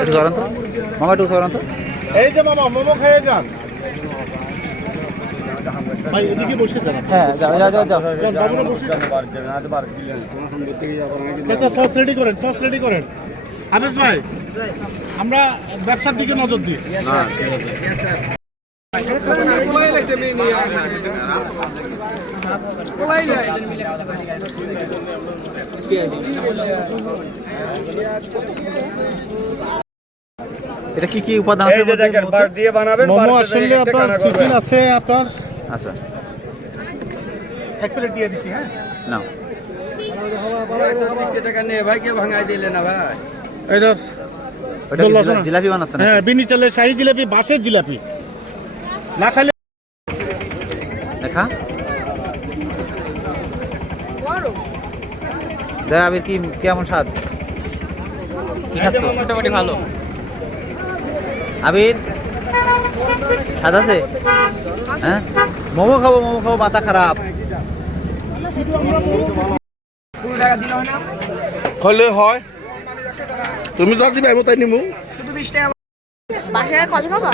একটু সরান তো। মামা একটু সরান তো। এই যে মামা মোমো খেয়ে যান। ভাই এদিকে বসে যান হ্যাঁ যাও যাও যাও যাও। বাবুরা বসে যান। চাচা সস রেডি করেন সস রেডি করেন। ভাই আমরা ব্যবসার দিকে নজর দিই। এটা কি কি উপাদান আছে এই যে দেখেন বার দিয়ে বানাবেন মোমো আসলে আপনার চিকেন আছে আপনার আচ্ছা। এক প্লেট দিয়ে দিচ্ছি হ্যাঁ? না? জিলাপি হ্যাঁ বিনি চালের শাহি জিলাপি বাঁশের জিলাপি। না খাইলে দেখা। দেখ আবির কি কেমন স্বাদ? কি খাচ্ছ? মোটামুটি ভালো। আবির স্বাদ আছে? হ্যাঁ? মোমো খাব মোমো খাব মাথা খারাপ। হলে হয়। তুমি যা দিবে আমি তাই নিমু। বাসায় কথা বাবা